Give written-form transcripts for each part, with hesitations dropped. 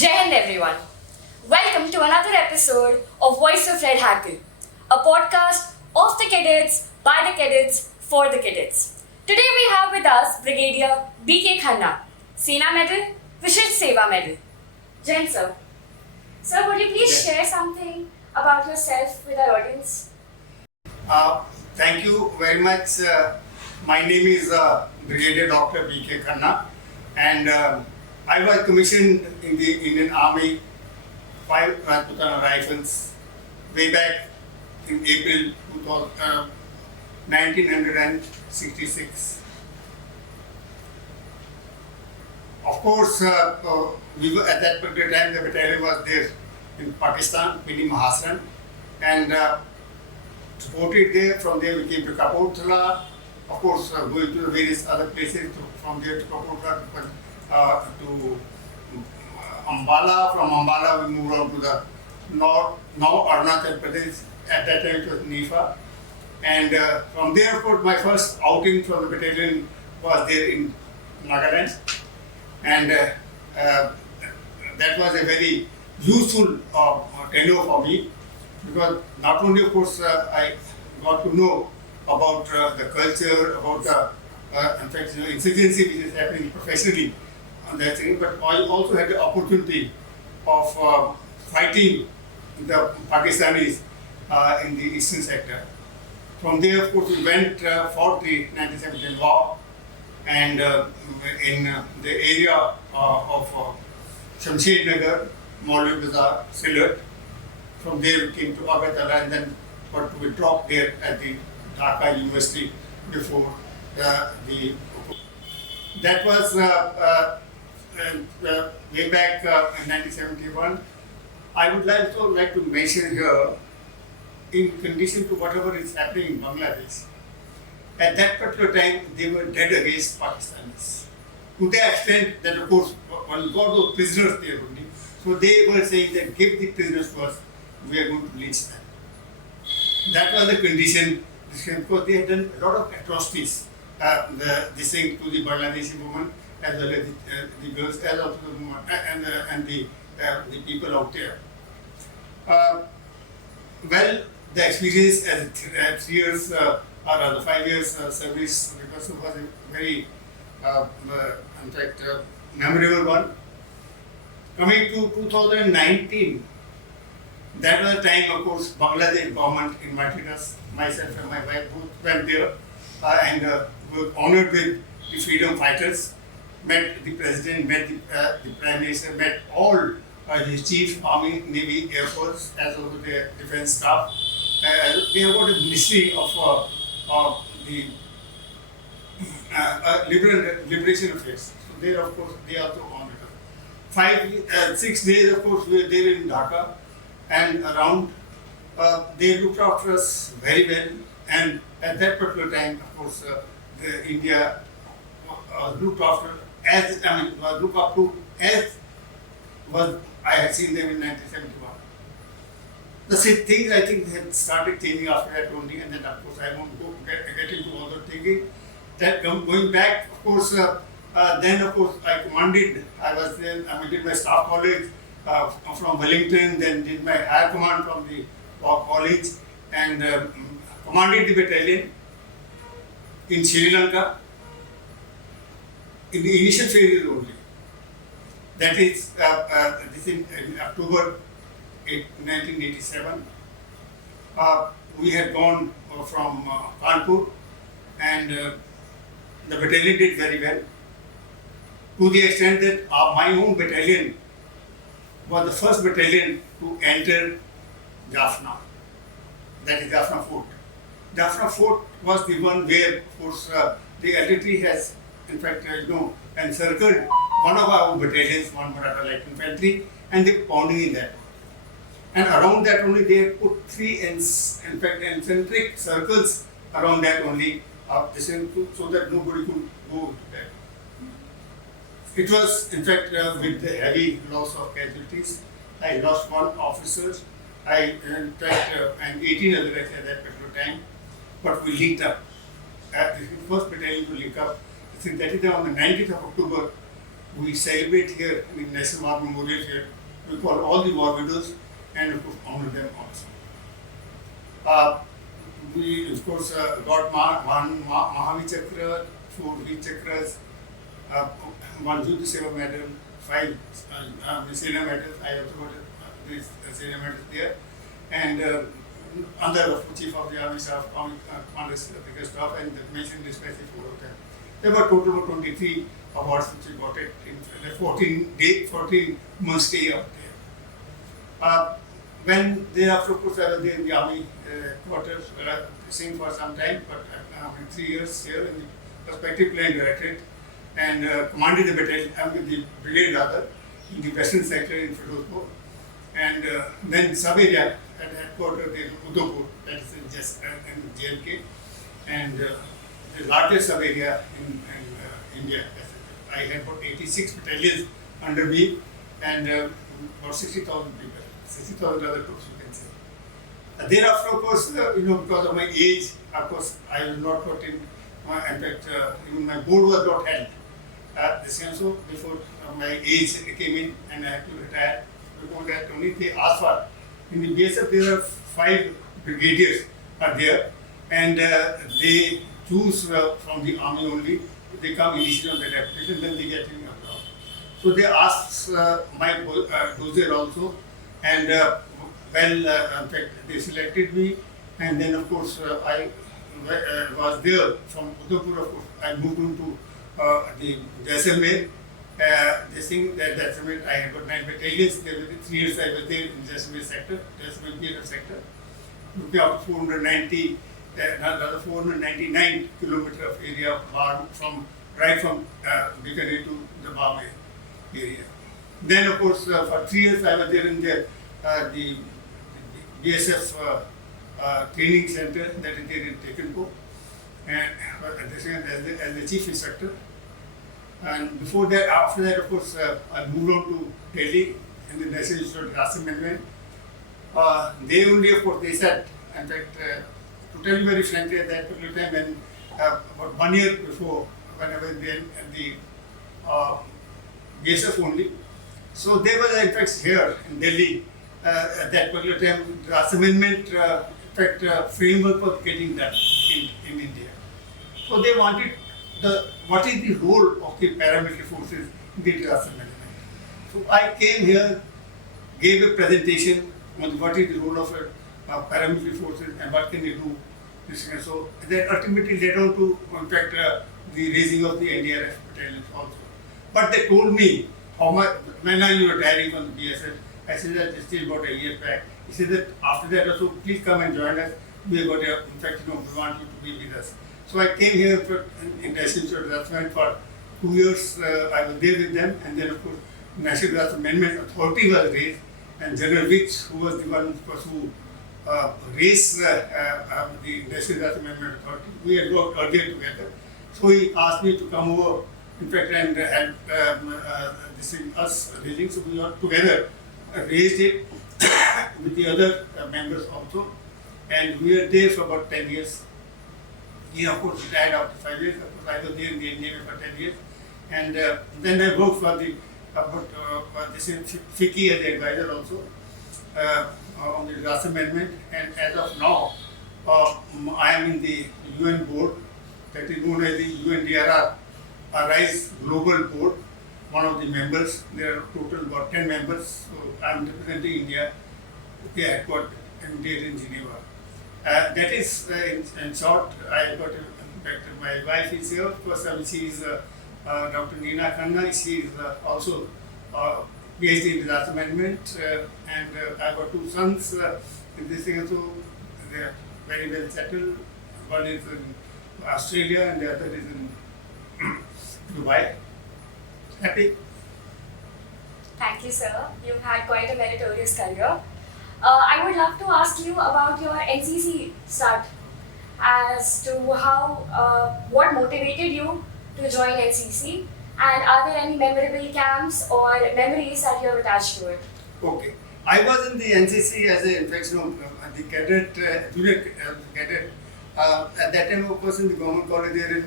Jai Hind everyone. Welcome to another episode of Voice of Red Hackle, a podcast of the cadets, by the cadets, for the cadets. Today we have with us Brigadier B.K. Khanna, Sena Medal, Vishal Seva Medal. Jai Hind, sir. Sir, would you please share something about yourself with our audience? Thank you very much. My name is Brigadier Dr. B.K. Khanna, and I was commissioned in the Indian Army, 5 Rajputana Rifles, way back in April 1966. Of course, we were at that particular time, the battalion was there in Pakistan, Pindi Mahasran, and supported there. From there we came to Kapurthala, of course going to the various other places, from there to Kapurthala, to Ambala. From Ambala we moved on to the north, now Arunachal Pradesh, at that time it was Nifa. And from there, of course, my first outing from the battalion was there in Nagaland. And that was a very useful tenure for me, because not only, of course, I got to know about the culture, about the in fact, insurgency which is happening professionally on that thing, but I also had the opportunity of fighting the Pakistanis in the eastern sector. From there, of course, we went for the 1917 war, and in the area of Shamshed Nagar, Maulvi Bazaar, Sylhet. From there we came to Agartala, and then we dropped there at the Dhaka University before the that was way back in 1971. I would also like to mention here, in condition to whatever is happening in Bangladesh, at that particular time they were dead against Pakistanis. To the extent that, of course, when we got those prisoners there only, so they were saying that give the prisoners to us, we are going to lynch them. That was the condition, because they had done a lot of atrocities, this thing to the Bangladeshi women, as well as the girls, as also the women, and the people out there. Well, the experience as 3 years or rather 5 years service because it was a very, in fact, memorable one. Coming to 2019, that was the time, of course, Bangladesh government invited us, myself and my wife both went there, and were honored with the freedom fighters, met the president, met the prime minister, met all the chief, army, navy, air force, as well as the defense staff. We have got a ministry of the liberation affairs. So there, of course, they also honored us. 6 days, of course, we were there in Dhaka and around. They looked after us very well, and at that particular time, of course, India looked after looked up to as was I had seen them in 1971. The things, I think, had started changing after that only, and then, of course, I won't get into all the thinking. That going back, of course, then, of course, I was then, did my staff college from Wellington, then did my higher command from the college, and commanded the battalion in Sri Lanka in the initial phases only. That is, this in October 1987. We had gone from Kanpur, and the battalion did very well, to the extent that my own battalion was the first battalion to enter Jaffna, that is Jaffna Fort. Jaffna Fort was the one where, of course, the artillery has, in fact, encircled one of our battalions, one Maratha Light Infantry, and they were pounding in that. And around that only they had put 3 concentric circles around that only, so that nobody could go there. It was, in fact, with the heavy loss of casualties. I lost 1 officer, in fact, and 18 others at that particular time, but we linked up. The first battalion to link up. I think that is on the 19th of October we celebrate here in National War Memorial here. We call all the war widows and of course honor them also. We of course got one Mahavir Chakra, 4 Veer Chakras, 1 Yuddha Seva medal, 5 Sena medals. I also got these Sena medals there, and other Chief of the Army Staff, Commander Africa Staff, and the mentioned especially 4 of them. There were total of 23 awards which we got it in the 14 months stay out there. When they are proposed, I was there in the army quarters, staying for some time, but 3 years here in the prospective plan directorate, and commanded the battalion, the brigade rather, in the western sector in Firozpur, and then sub area at headquarters in Udaipur, that is in JLK, and the largest sub area in India. I had about 86 battalions under me, and about 60,000 people. 60,000 other troops, you can say. Thereafter, of course, because of my age, of course, I was not put in. In fact, even my board was not held. This also before my age came in, and I had to retire. Before that, only they asked for. In the BSF, there are 5 brigadiers are there, and they choose from the army only. They come initially on the deputation, then they get in abroad. So they asked my dossier also. And in fact, they selected me, and then of course I was there from Udaipur. Of course, I moved on to the Jaisalmer. This thing that Jaisalmer, I had got 9 battalions. There were 3 years I was there in Jaisalmer sector, Jaisalmer theatre sector. Looking after 499 kilometers of area from Bikaner to the Bombay area. Then, of course, for 3 years I was there in the BSF training center that is there in Tekenpo, and as the chief instructor. And before that, after that, of course, I moved on to Delhi in the National Institute of Disaster Management. They only, of course, they said, in fact, to tell you very frankly, at that particular time, when about 1 year before, when I was there at the BSF only. So they were in fact here in Delhi at that particular time. The amendment framework was getting done in India. So they wanted what is the role of the paramilitary forces in the disaster management. So I came here, gave a presentation on what is the role of paramilitary forces and what can they do. So that ultimately led on to in fact the raising of the NDRF battalions also. But they told me how much, when I was retiring from the BSF, I said that it's still about a year back. He said that after that also, please come and join us. We got in fact, we want you to be with us. So I came here in National Institute of Disaster Management for 2 years. I was there with them, and then of course, National Disaster Management Authority was raised, and General Wicks, who was the one who raised the National Disaster Management Authority, we had worked earlier together. So he asked me to come over, in fact, and help us raising. So we are together raised it with the other members also, and we were there for about 10 years. He of course retired after 5 years. Of course, I was there in the Navy for 10 years, and then I worked for the FICCI as the advisor also on the disaster management. And as of now, I am in the UN board, that is known as the UNDRR Arise Global Board. One of the members. There are total about 10 members. So I am representing India. Okay, headquartered in Geneva. That is, in short, I got in fact my wife is here. Of course, she is Dr. Khanna. She is also PhD in disaster management, and I got 2 sons in this thing. So they are very well settled. One is in Australia, and the other is in Dubai. Happy. Thank you, sir. You've had quite a meritorious career. I would love to ask you about your NCC start, as to how, what motivated you to join NCC, and are there any memorable camps or memories that you have attached to it? Okay. I was in the NCC as a, in fact, the cadet, junior cadet. At that time, of course, in the government college there in,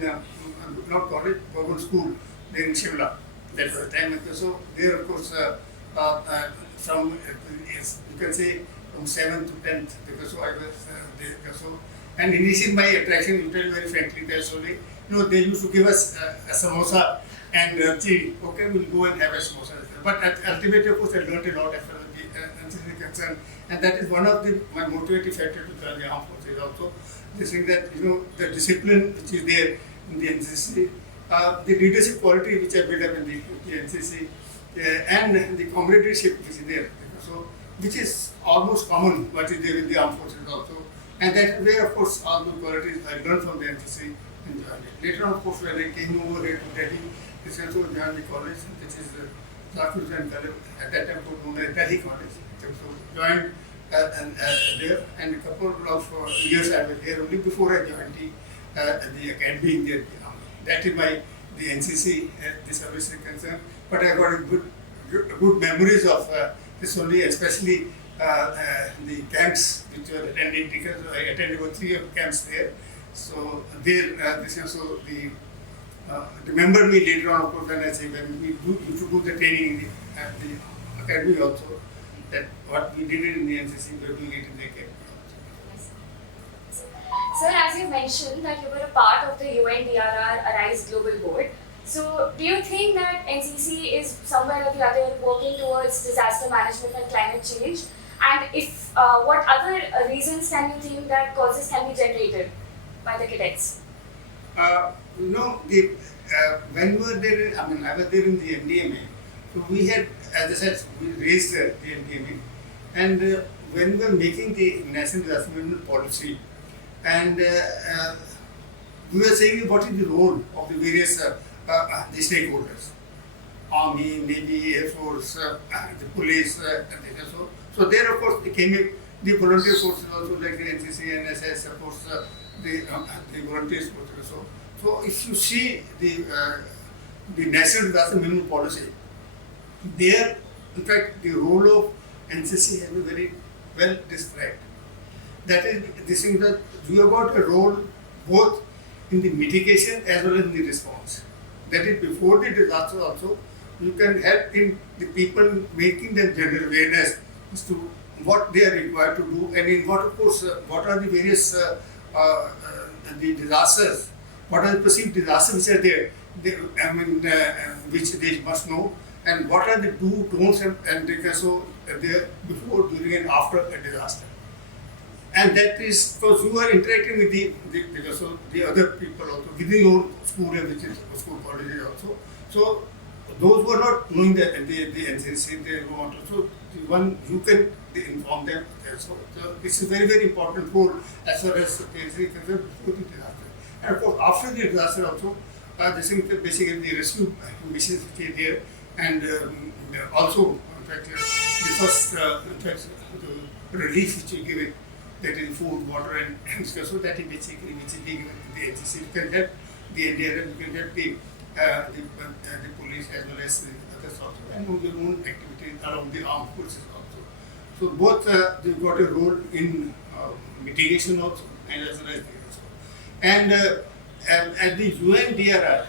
not college, government school there in Shimla. That was the time. So there, of course, from you can say from 7th to 10th, because so I was there. So, and initially my attraction, to tell you very frankly, that's only, they used to give us a samosa and tea. Okay, we'll go and have a samosa. But ultimately, of course, I learned a lot as far as the NCC is concerned, and that is one of my motivating factors to join the armed forces. Also, this thing that the discipline which is there in the NCC, the leadership quality which I built up in the NCC, and the comradeship which is there. So, which is almost common what is there in the armed forces also, and that way, of course, all the qualities I learned from the NCC and joined it. Later on, of course, when I came over here to Delhi, I also joined the college, which is Hackle and Cadet, at that time known as Delhi College. So joined there, and a couple of years I was there only before I joined the academy in the army. That is my the NCC, the service is concerned. But I got a good memories of this only, especially the camps which were attended, because I attended about 3 of camps there. So there, this also the remember me later on, of course, when I say when we used to do the training in the academy also, that what we did it in the NCC, we were doing it in the academy also. Sir, as you mentioned that you were a part of the UNDRR Arise Global Board, so do you think that NCC is somewhere or the other working towards disaster management and climate change? And if what other reasons can you think that causes can be generated by the cadets? When we were there, I was there in the NDMA, so we had, as I said, we raised the NDMA, and when we were making the national disaster management policy, and we were saying what is the role of the various the stakeholders, Army, Navy, Air Force, the police, so there, of course, came in the volunteer forces also, like the NCC, NSS, of course, the volunteers forces. So if you see the national disaster management policy, there, in fact, the role of NCC has been very well described. That is, this is that we have got a role both in the mitigation as well as in the response. That is, before the disaster also, you can help in the people making them general awareness as to what they are required to do, and in what, of course, what are the various the disasters, what are the perceived disasters which are there, which they must know, and what are the don'ts and so there before, during, and after a disaster. And that is because you are interacting with the other people also within your school, which is school colleges also. So those who are not knowing the NCC, they want to, so one you can inform them. So this is very, very important role as far as the NCC is concerned before the disaster. And of course, after the disaster also, this is basically the rescue missions which are there, and also, in fact, the first, the relief which is given, that is food, water, and so that is basically which is being given to the NCC. You can help the NDRF, you can help the police as well as the others also, and your own activities along the armed forces also. So both they've got a role in mitigation also, and as well as the also. And at the UNDRR,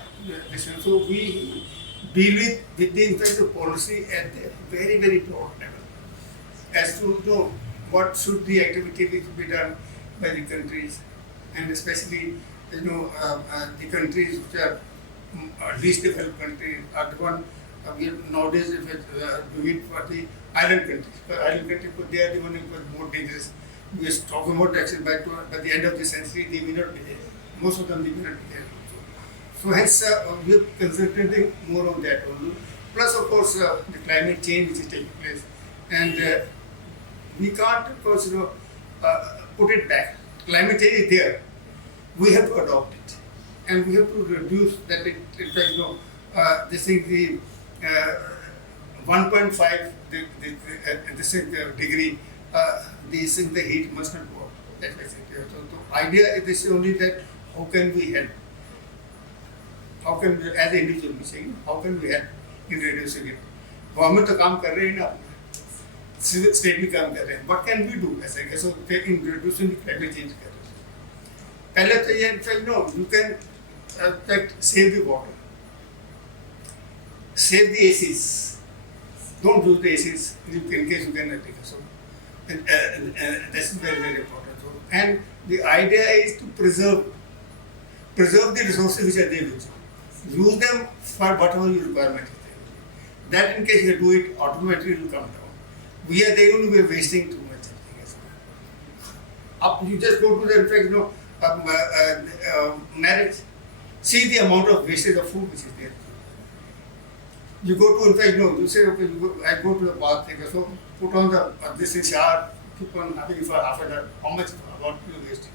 so we deal with the impact of policy at the very, very broad level, as to know what should the activity be done by the countries, and especially the countries which are least developed countries are the one we nowadays do it for the island countries. For island countries, they are the one who are more dangerous. We are talking about actually by the end of the century, they may not be there. Most of them they may not be there. So hence we are concentrating more on that only. Plus, of course, the climate change which is taking place, and we can't, of course, put it back. Climate change is there. We have to adopt it, and we have to reduce that. In fact, this thing, the 1.5 degree, the heat must not go up. That's basically. So the idea is this only that how can we help? How can we, as an individual, we saying, how can we help in reducing it? Government तो काम कर रहे हैं ना, state भी काम कर रहे हैं. What can we do? ऐसा है so in reducing the climate change कर रहे हैं. पहले तो ये you can save the water. save the ACs. Don't use the ACs in case you can take a so. And that's very, very important. So, and the idea is to preserve the resources which are there with you. Use them for whatever your requirement is there. That in case you do it, automatically it will come down. We are there only, we are wasting too much. You just go to the, in fact, marriage, see the amount of wastage of food which is there. You go to, in fact, you say, okay, I go to the bath, so put on the, this is shower, keep on having for half an hour, how much about you wastage?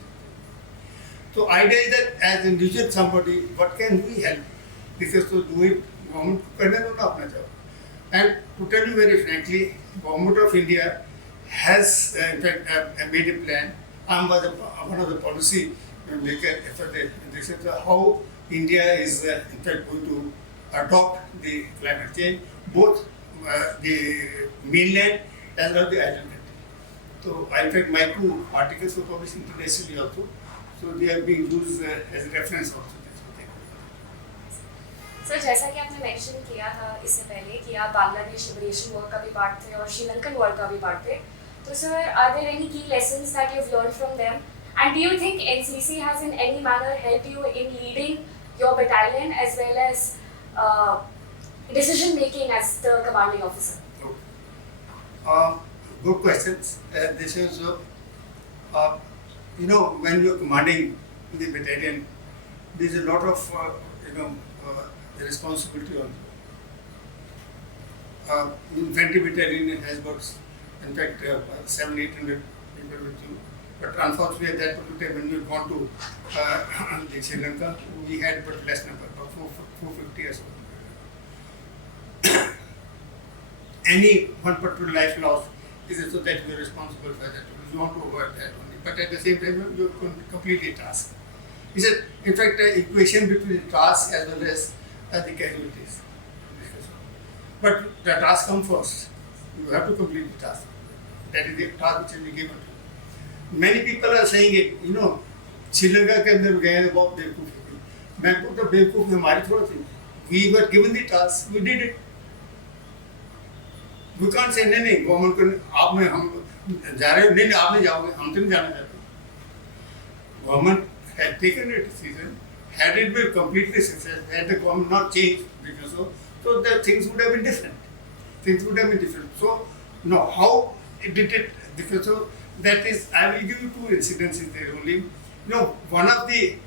So idea is that as individual somebody, what can we help? Because to do it, government करने दो ना अपना job. And to tell you very frankly, Government of India has in fact made a plan. I am one of the policy maker for this is how India is in fact going to adopt the climate change, both the mainland as well as the island country. So in fact my 2 articles were published internationally also. So they are being used as a reference also. Sir जैसा कि आपने mention किया था इससे पहले कि आप Bangladesh liberation war का भी पार्ट थे और श्रीलंकन वॉर का भी पार्ट थे, तो sir are there any key lessons that you have learned from them and do you think NCC has in any manner helped you in leading your battalion as well as decision making as the commanding officer? Good questions. This is when you're commanding the battalion, there's a lot of responsibility on you. Infantry battalion has got, in fact, 700-800 people with you. But unfortunately, at that particular time, when we gone to Sri Lanka, we had but less number, about 450 or so. Any one particular life loss is so that you are responsible for that. You want to avoid that only. But at the same time, you complete the task. It's in fact an equation between the task as well as the casualties. But the task comes first. You have to complete the task. That is the task which will be given to you. Many people are saying it, Sri Lanka के अंदर गए थे बहुत बेवकूफ़. मैं तो बेवकूफ़ हमारी थोड़ा थी. We were given the task, we did it. We can't say नहीं गवर्नमेंट को आप में हम जा रहे हो नहीं आप नहीं जाओगे हम तो नहीं जाना चाहते. Government had taken a decision. Had it been completely successful, had the government not changed because so the things would have been different. Things would have been different. So how it did it different? So that is, I will give you 2 incidences there only. One of the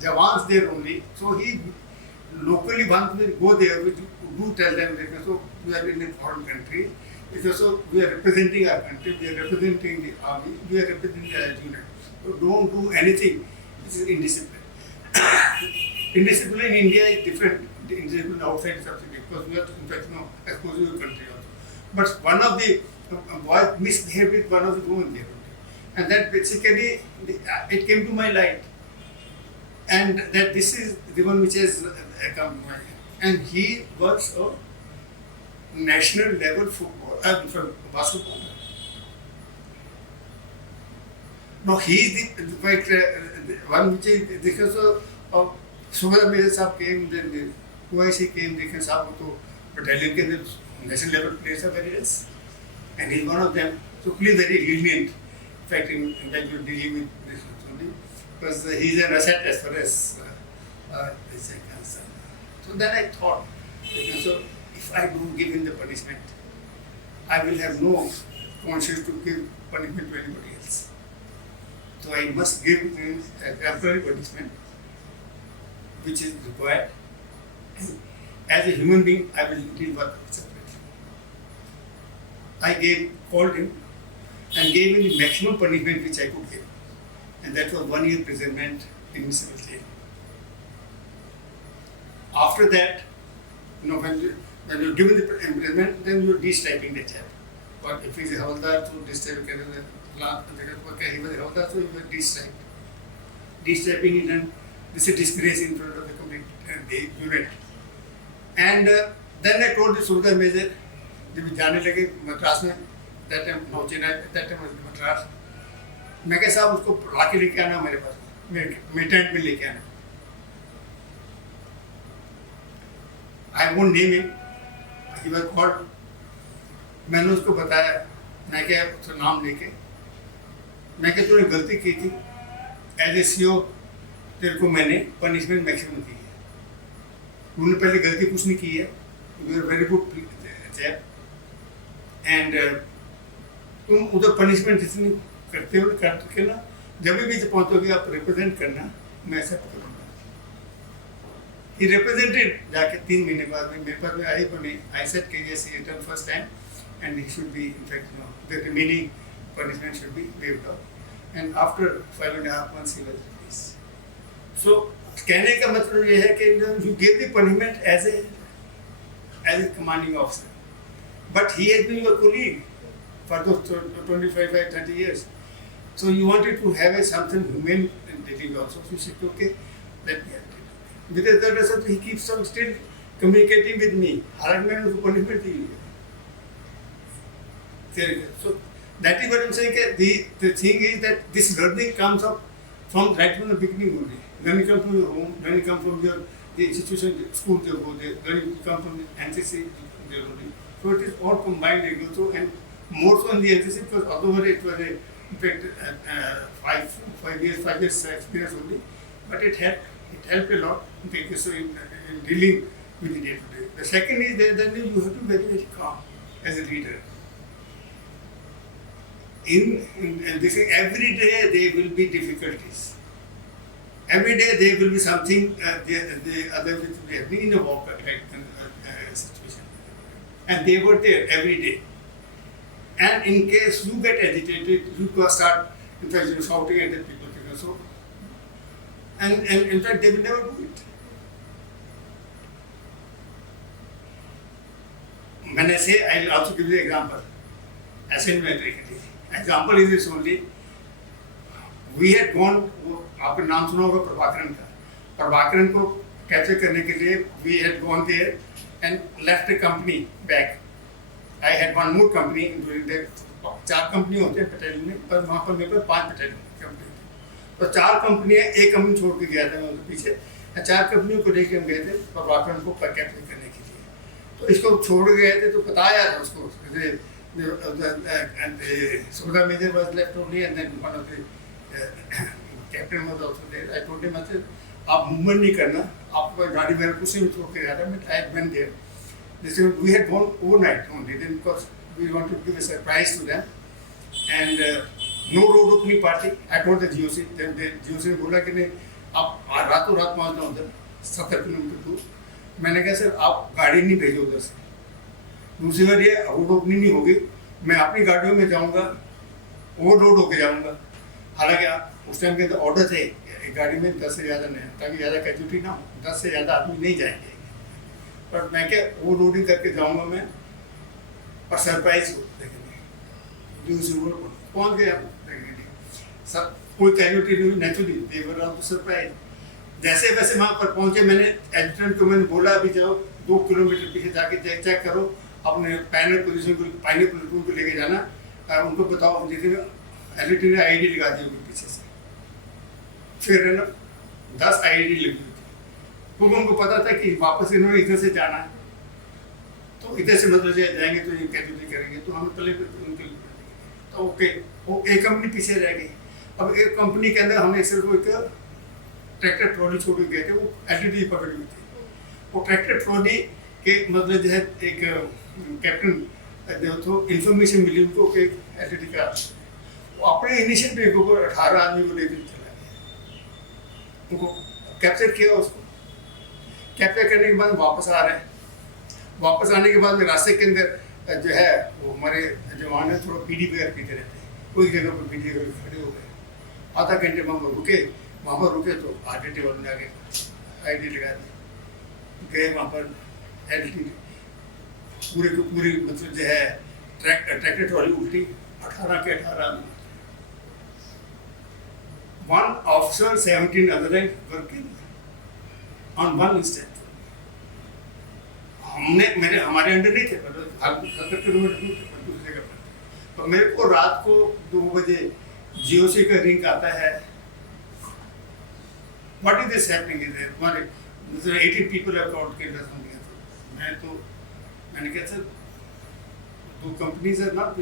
Jawans there only. So he locally once we go there, we do tell them that so we are in a foreign country. Because so we are representing our country, we are representing the army, we are representing the unit. So don't do anything which is indiscipline. Indiscipline in India is different. The indiscipline outside is absolutely because we are in fact exposing your country also. But one of the boys misbehaved with one of the women there only. And that basically it came to my light. And that this is the one which has come to my light. And he was a national level football, basketball. No, he is the one which is because of Subha Mehta Sahab came, then the OIC came, because Sahab to battalion के अंदर national level players are very less, and he is one of them. So please very lenient. In fact, in fact, you're dealing with this only because he is an asset as far as this is concerned. So then I thought, so if I do give him the punishment, I will have no conscience to give punishment to anybody else. So I must give him a temporary punishment which is required. And as a human being, I will deal with it separately. I called him and gave him the maximum punishment which I could give. And that was 1 year imprisonment in municipal jail. After that, when you're given the imprisonment, then you're de-striping the chap. But if he's a Havaldar, so de-striping he was a Havaldar, so he was de-striped. De-striping is done. This is disgrace in front of the complete unit. And then I told the Surga Major, जब जाने लगे मद्रास में, that time Nauchena, that time was Madras. मैं कहा साहब उसको लाके लेके आना मेरे पास, मेरे टेंट में लेके आना. I won't name him, he was called. मैंने उसको बताया, मैं क्या उसका नाम लेके, मैं क्या तूने गलती की थी, एज ए सीओ तेरे को मैंने पनिशमेंट मैक्सिमम दी है, तूने पहले गलती कुछ नहीं की है, you are very good chap, and तुम उधर पनिशमेंट जितनी करते हो करके ना, जब भी पहुंचोगे आप रिप्रेजेंट करना, मैं एक्सेप्ट करूँगा। ही रिप्रेजेंटेड जाके 3 महीने बाद में मेरे पास में आई, बने आई सेड कि yes he written first time and he should be, in fact, the remaining punishment should be waived off. And after 5.5 months he was released. So कहने का मतलब ये है कि you gave the punishment as a commanding officer, but he has been your colleague for those 25-30 years. So you wanted to have something humane in dealing also. So you said, okay, let me have it. With the third result, he keeps on still communicating with me. हालांकि मैंने उसको punishment दी है. So that is what I'm saying. The thing is that this learning comes up from right from the beginning only. When you come from your home, when you come from the institution, school they go there, when you come from the NCC there only. So it is all combined. So and more so in the NCC, because otherwise it was in fact 5 years experience only, but it helped a lot. So in dealing with the day to day. The second is that then you have to be very calm as a leader. In this, every day there will be difficulties. Every day there will be something the other which will be happening in the work situation, and they were there every day. And in case you get agitated, you start in fact shouting at the people. So, and in fact they will never do it. When I say, I'll also give you an example. Assignment. Example is this only. We had gone, आपका नाम सुना होगा प्रभाकरन का, प्रभाकरन को capture करने के लिए we had gone there and left a company back. I had one more company during the 4 company होते हैं बटालियन में, पर वहाँ पर मेरे पास 5 बटालियन कंपनी होती, तो 4 कंपनियाँ, एक कंपनी छोड़ के गया था मैं उनके पीछे, 4 कंपनियों को लेकर हम गए थे प्रभाकरन को कैप्चर करने के लिए। तो इसको छोड़ के गए थे, तो बताया था उसको, and the Subhra Major was left only, and then one of the captain was also there. I told him, I said, आप मूवमेंट नहीं करना, आपको गाड़ी में कुछ नहीं छोड़ के जा रहा, मैं I went there. They said we had gone overnight only, then because we wanted to give a surprise to them, and no road opening party. I told the GOC, then the GOC ने बोला कि नहीं, आप रातों रात पहुँचना उधर 70 kilometre दूर। मैंने कहा सर आप गाड़ी नहीं भेजो उधर से, दूसरी बार ये रोड ओपनिंग नहीं होगी, मैं अपनी गाड़ियों में जाऊंगा, ओवर रोड होके जाऊंगा। हालांकि उस टाइम के ऑर्डर थे एक गाड़ी में 10 से ज़्यादा नहीं, ताकि ज़्यादा कैजुअलिटी ना हो, 10 से ज़्यादा आदमी नहीं जाएंगे, पर मैं क्या ओवर रोडिंग करके जाऊंगा मैं, और सरप्राइज हो देखेंगे दूसरी रोड पर पहुँच गया सब, कोई कैजुअलिटी नहीं, naturally they were also surprise. जैसे वैसे वहाँ पर पहुँचे, मैंने एडिटर को मैंने बोला अभी जाओ 2 किलोमीटर पीछे जाके चेक करो, अपने पैनल पोजीशन को, फाइनल पोजीशन को लेके जाना, उनको बताओ, जैसे एडिटर ने आईडी लगा दी उनके पीछे से, फिर है ना 10 आईडी लगी हुई थी, क्योंकि उनको पता था कि वापस इन्होंने इधर से जाना है, तो इधर से मतलब जाएंगे तो ये कैजुअली करेंगे, तो हमें पहले उनके, तो ओके वो एक कंपनी पीछे रह गई। अब एक कंपनी के अंदर हमने सिर्फ एक ट्रैक्टर ट्रॉली छोड़ के गए थे, वो एलटीडी पकड़ी हुई थी, वो ट्रैक्टर ट्रॉली के मतलब जो है एक कैप्टन जो तो इन्फॉर्मेशन मिली उनको कि एलटीडी का, वो अपने इनिशिएटिव के ऊपर 18 आदमी को लेकर चला गया, उनको कैप्चर किया। उसको कैप्चर करने के बाद वापस आ रहे हैं, वापस आने के बाद में रास्ते के अंदर जो है वो हमारे जवान है थोड़ा पीढ़ी वगैरह पीते रहते हैं, कोई जगह पर पीढ़ी वगैरह खड़े हो गए, आधा घंटे वहाँ पर रुके, वहाँ पर रुके तो आधे टेबल में जाके आईडी लगा दी, गए वहाँ पर एलटी पूरे को पूरी मतलब जो है ट्रैक्टर ट्रॉली उल्टी, 18 के 18 आदमी, 1 officer 17 other working on 1 instance। मैंने हमारे अंडर नहीं थे, 70 किलोमीटर दूसरी जगह पर, तो मेरे को रात को 2 बजे जीओसी का रिंग आता है, what is this happening is there, 18 people have got killed or something, मैं तो मैंने कहा sir the companies are not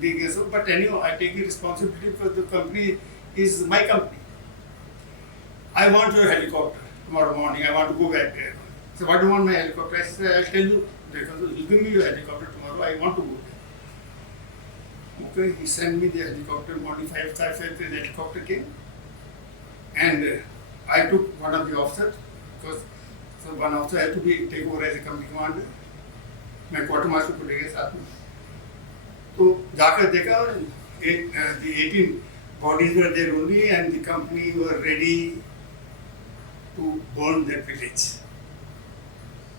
big so but anyhow I take the responsibility because the company is my company. I want your helicopter tomorrow morning. I want to go back there. So what do you want my helicopter? I said I'll tell you because you give me your helicopter tomorrow. I want to go there. Okay, he sent me the helicopter. Morning 5:05 the helicopter came, and I took one of the officers because so one officer had to be take over as a company commander. मैं quarter master को ले गया साथ में, तो जाकर देखा और the 18 bodies were there only and the company were ready to burn that village.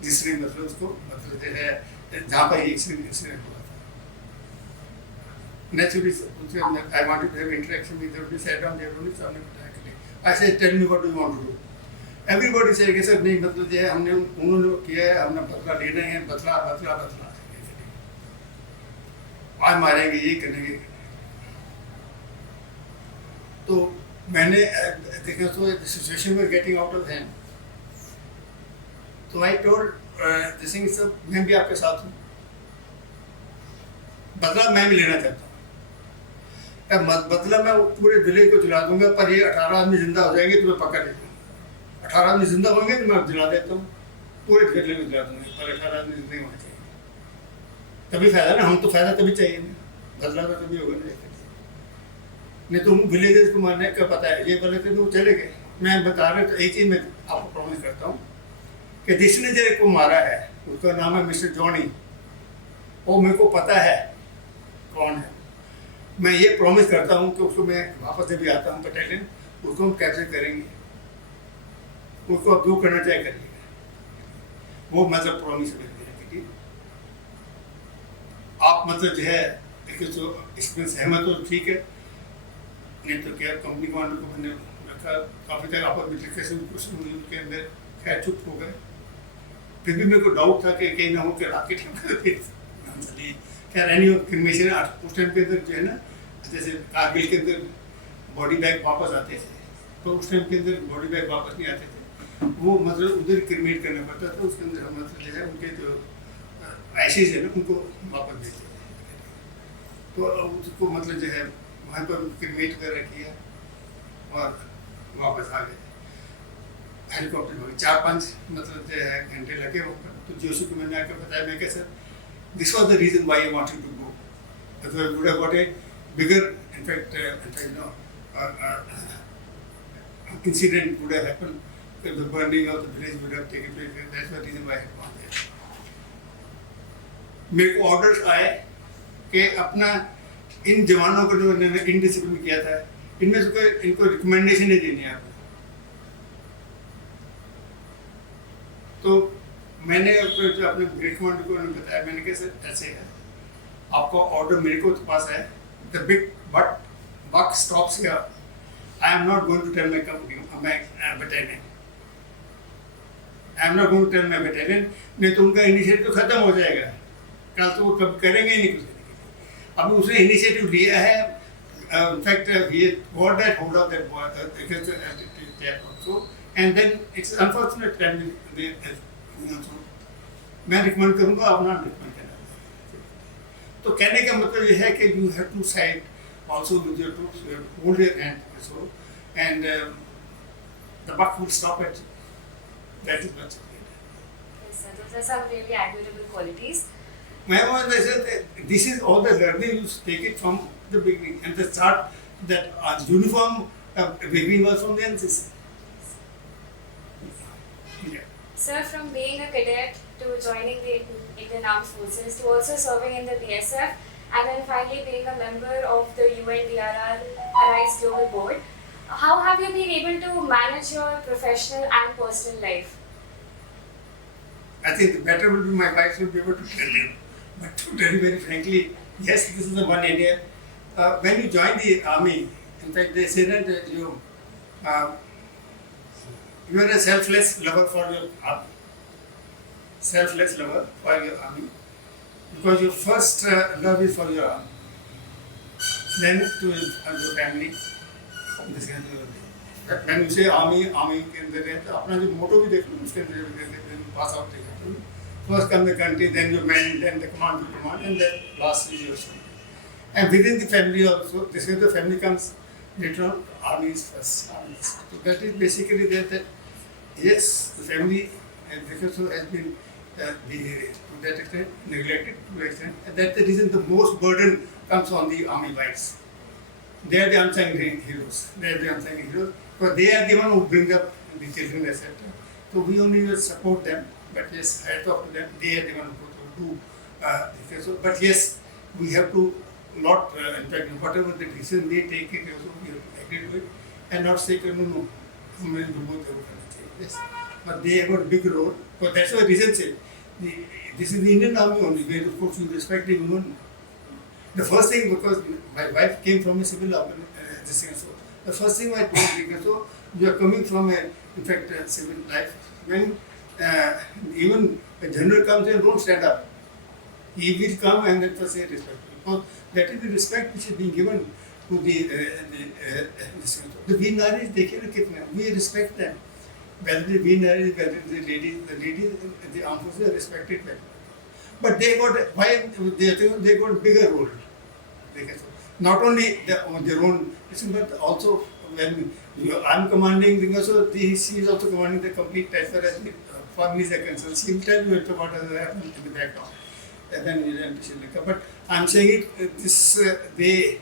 जिसने मतलब उसको मतलब जो है जहाँ पर एक्सीडेंट हुआ था. Naturally, I wanted to have interaction with them. We sat down there only. सबने बताया कि नहीं. I said, tell me what do you want to do. Everybody said कि सर नहीं मतलब जो है हमने उन्होंने किया है हमने बदला लेना है बदला आज मारेंगे ये करेंगे. तो मैंने देखा तो सिचुएशन में गेटिंग आउट ऑफ हैंड, तो आई टोल्ड दिस थिंग सब मैं भी आपके साथ हूँ, बदला मैं भी लेना चाहता हूँ. अब बदला मैं पूरे विलेज को जला दूंगा पर ये 18 आदमी जिंदा हो जाएंगे तो मैं पकड़ लेता हूँ. 18 आदमी जिंदा होंगे तो मैं जला देता हूँ, पूरे विलेज को जला दूंगा पर 18 आदमी जिंदा होना चाहिए. तभी फायदा ना, हम तो फायदा तभी चाहिए ना, बदला तो तभी होगा ना. नहीं तो हम विलेजर्स को मारने का पता है ये बोले थे तो चले गए. मैं बता रहा तो एक चीज़ मैं आपको प्रॉमिस करता हूँ कि जिसने जेरे को मारा है उसका नाम है मिस्टर जॉनी, वो मेरे को पता है कौन है. मैं ये प्रॉमिस करता हूँ कि उसको मैं वापस जब भी आता हूँ बटालियन उसको हम कैप्चर करेंगे, उसको अब जो करना चाहे करिए. वो मतलब प्रॉमिस है. आप मतलब जो है देखिए तो इसमें सहमत हो ठीक है, नहीं तो क्या कंपनी कमांडर को मैंने रखा काफ़ी तक आपस में डिस्कशन क्वेश्चन हुई उनके अंदर, खैर चुप हो गए. फिर भी मेरे को डाउट था कि कहीं ना हो कि रॉकेट खैर एनी इन्फॉर्मेशन उस टाइम के अंदर जो है ना जैसे कारगिल के अंदर बॉडी बैग वापस आते थे तो उस टाइम के अंदर बॉडी बैग वापस नहीं आते थे, वो मतलब उधर क्रिमेट करना पड़ता था. उसके अंदर मतलब जो है उनके जो ऐसे है ना उनको वापस भेजते थे. तो उसको मतलब जो है वहाँ पर क्रिमेट वगैरह किया और वापस आ गए. हेलीकॉप्टर में 4-5 मतलब जो है घंटे लगे वहाँ पर. तो जोशी को मैंने आकर बताया, मैं कैसे this was the reason why I wanted to go. I would have got a bigger, in fact, incident would have happened. The burning of the village would have taken place. That's the reason why I had gone there. मेरे को orders आए कि अपना इन जवानों को जो इन्होंने indiscipline किया था इनमें से कोई इनको रिकमेंडेशन नहीं देनी है आपको. तो मैंने जो अपने ब्रिग कमांडर को बताया, मैंने कहा सर ऐसे है आपका ऑर्डर मेरे को पास है, the big buck stops here. I am not going to tell my company my battalion, I am not going to tell my battalion. नहीं तो उनका इनिशिएटिव तो खत्म हो जाएगा, कल तो वो कब करेंगे ही नहीं कुछ. अब उसने इनिशिएटिव लिया है. इनफैक्ट ये got that hold of that boy also, and then it's unfortunate and मैं रिकमेंड करूँगा आप ना रिकमेंड करना. तो कहने का मतलब ये है कि you have to side also with your troops, you have to hold your hand also, and the buck will stop at that is much. Yes, sir. Those are some really admirable qualities. This is all the learning you take it from the beginning, and the start that uniform beginning was from the NCC. Yeah. Sir, from being a cadet to joining the Indian Armed Forces to also serving in the BSF and then finally being a member of the UNDRR Arise Global Board, how have you been able to manage your professional and personal life? I think the better will be my wife will be able to tell you. But to tell you very frankly, yes, this is the one area. When you join the army, in fact, they say that you are a selfless lover for your army. Selfless lover for your army. Because your first love is for your army. Then to your family. This kind of when you say army के अंदर है तो अपना जो मोटो भी देख लो उसके अंदर पास आउट देखा तो First come the country, then your man, then the command to command, and then last is your son. And within the family also, this is the family comes later on, armies first. Armies. So that is basically that yes, the family and because has been to that extent neglected to that extent. And that's the reason the most burden comes on the army wives. They are the unsung heroes. They are the unsung heroes because they are the one who bring up the children, etc. So we only will support them. But yes, I talk to them. They are the one who do this. So, but yes, we have to not in fact whatever the decision they take it also we have to agree to it and not say no, हम लोग बहुत करना चाहिए. Yes, but they have got a big role. But that's why reason say this is the Indian army only where of course you respect the women. The first thing, because my wife came from a civil army, this thing, so the first thing I told because so you are coming from a in fact civil life when even a general comes and don't stand up, he will come and then first say respect. Because that is the respect which is being given to the Veer Naris. देखिए ना कितना we respect them. Whether the Veer Naris, whether the ladies, the armed forces are respected by. But they got why they got bigger role. Not only their own, but also when I'm commanding, so she is also commanding the complete as far as the families are concerned. She will tell you what has happened in the background. And then you learn to Sri Lanka. But I'm saying it, this they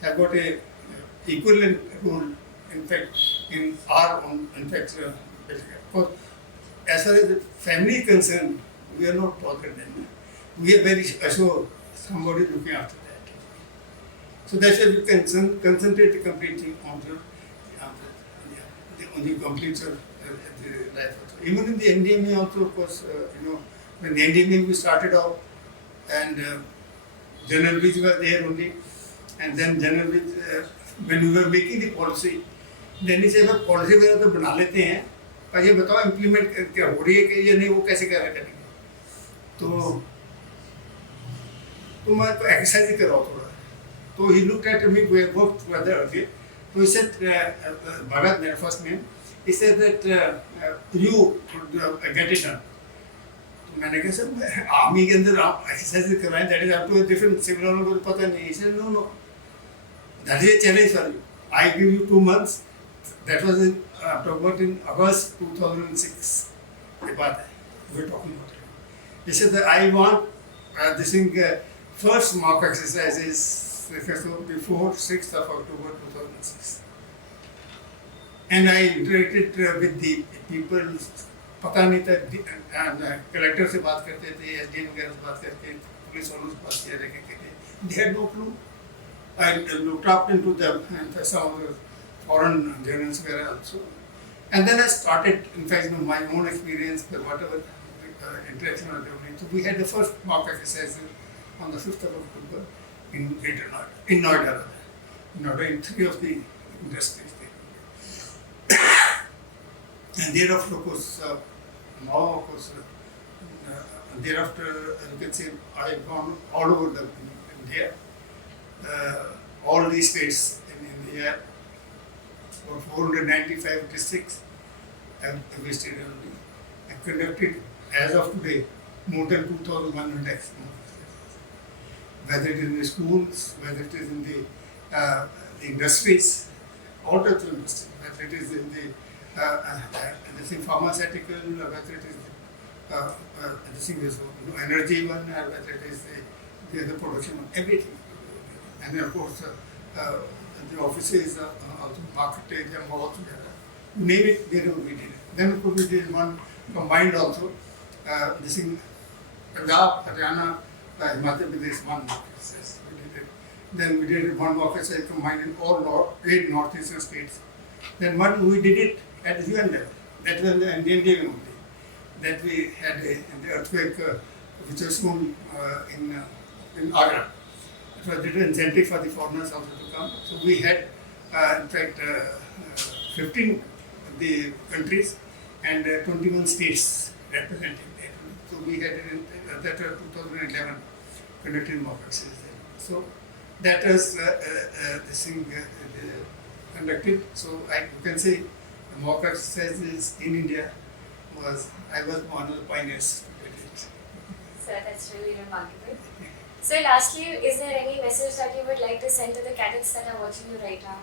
have got a equivalent role, in fact, in our own, in fact, because as far as the family is concerned, we are not bothered then. We are very assured somebody looking after that. So that's why we can concentrate completely on the complete the life. Even in the NDMA also, of course, when the NDMA we started out, and General Brig was there only, and then General Brig, when we were making the policy, then he said, policy वगैरह तो बना लेते हैं, पर ये बताओ implement क्या हो रही है कि ये नहीं, वो कैसे करेंगे? तो मैं तो exercise ही कर रहा हूँ थोड़ा. So he looked at me, we worked together earlier. So he said, Bhagat, my first name, he said that you get it done. मैंने कहा सर आर्मी के अंदर आप एक्सरसाइज करवाएं, that is up to different civil वालों को पता नहीं. He said no, that is a challenge for you. I give you 2 months. That was in October, in August 2006. ये बात है, we were talking about it. He said that I want this thing first mock exercises before 6th of October 2006. And I interacted with the people. पता नहीं था, collector से बात करते थे, एसडीएम वगैरह से बात करते, पुलिस वालों से बात किया करते. They had no clue. I looked up into them and some of the foreign journals वगैरह also. And then I started, in fact, my own experience, whatever interaction I was doing. So we had the first mock exercise on the 5th of October in Greater Noida, in 3 of the industries. And thereafter, of course, thereafter, you can say, I have gone all over the India, all these states in India, about 495 districts have visited only. I conducted, as of today, more than 2,100 exercises. Whether it is in the schools, whether it is in the industries, all types of industries, whether it is in the pharmaceutical, whether it is energy one, whether it is the production of everything. And then of course the offices also marketed them all together. Name it, we did it. Then of course we did one combined also, this in Punjab, Haryana, Himachal Pradesh, one office. We did it. Then we did one office combined in all 8 northeastern states. Then one we did it at the UN level. That was the Indian Navy only. That we had the earthquake which was known in Agra. It was little incentive for the foreigners also to come. So we had in fact 15 of the countries and 21 states representing there. So we had it in that 2011 conducted mock exercise. So that was this thing conducted. So you can say the mock exercises in India I was one of the pioneers to get it. So that's really remarkable. So lastly, is there any message that you would like to send to the cadets that are watching you right now?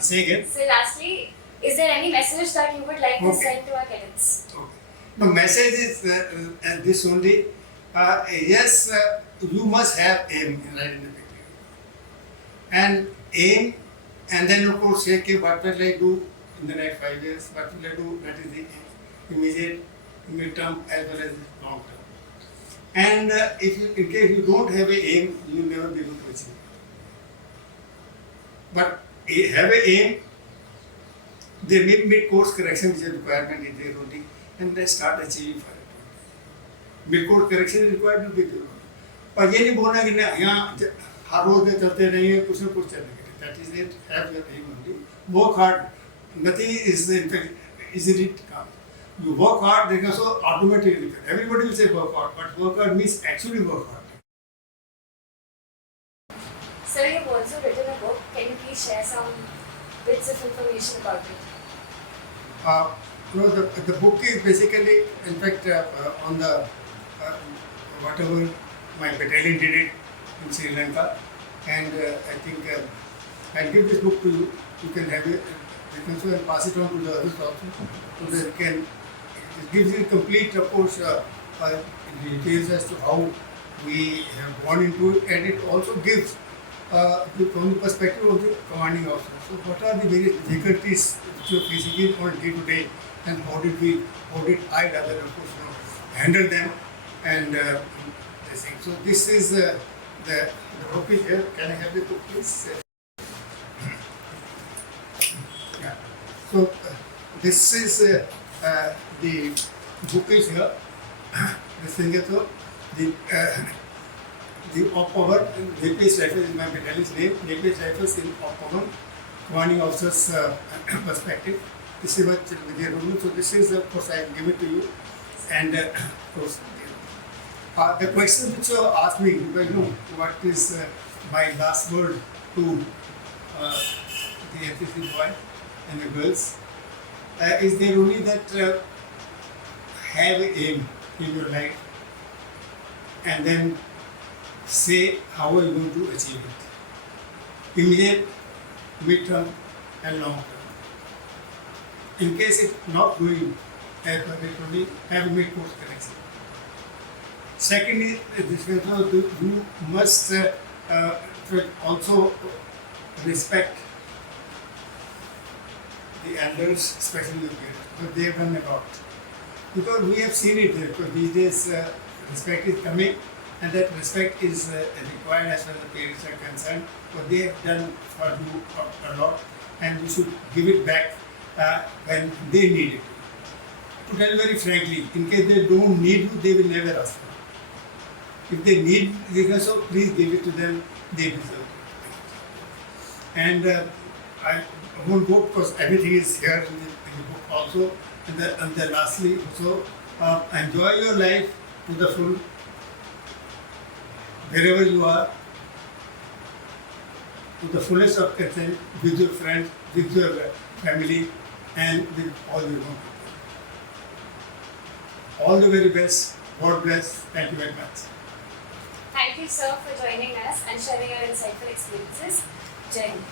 Say again. So lastly, is there any message that you would like to Okay. send to our cadets? Okay. The message is this only. Yes, you must have aim right in the beginning. And aim, and then of course say, okay, what will I do in the next 5 years? What will I do? That is the immediate, mid-term as well as long term. And if you, in case you don't have a aim, you will never be able to achieve. But have a aim. There may be course correction which is requirement is there only, and they start achieving for it. Mid course correction is required to be there. पर ये नहीं बोलना कि ना यहाँ हर रोज में चलते रहिए कुछ न कुछ चलेंगे. That is it. Have your aim only. Work hard. Nothing is in fact easily come. You work hard, then also automatically. Everybody will say work hard, but work hard means actually work hard. Sir, you've also written a book. Can you please share some bits of information about it? No, the book is basically, in fact, on the whatever my battalion did it in Sri Lanka, and I think I'll give this book to you. You can have it. You can also pass it on to the others also, so that you can. It gives you complete, of course, details as to how we have gone into it, and it also gives. From the perspective of the commanding officer. So what are the various difficulties which you are facing on day to day, and how did I rather, of course, handle them, and this thing. So this is the book is here. Can I have the book, please? Yeah. So this is the book is here. This thing is so the Op-Power, Napier Rifles is my battalion's name. Napier Rifles in Op-Power, commanding officer's perspective. This is what we are doing. So this is, of course, I give it to you. And of course, the question which you asked me, because you know what is my last word to the NCC boy and the girls, is there only that have an aim in your life, and then say how are you going to achieve it. Immediate, mid-term and long term. In case it's not going as per it only, have a mid-course correction. Secondly, you must also respect the elders, especially the parents, because they have done a lot. Because we have seen it there, because these days respect is coming, and that respect is required as far as the parents are concerned. But they have done for you a lot, and you should give it back when they need it. To tell you very frankly, in case they don't need you, they will never ask for it. If they need it, so please give it to them, they deserve it. And I won't go because everything is here in the book also. And then lastly, also, enjoy your life to the full. Wherever you are, to the fullest of extent, with your friends, with your family, and with all your own people. All the very best. God bless. Thank you very much. Thank you, sir, for joining us and sharing your insightful experiences. Jai Hind.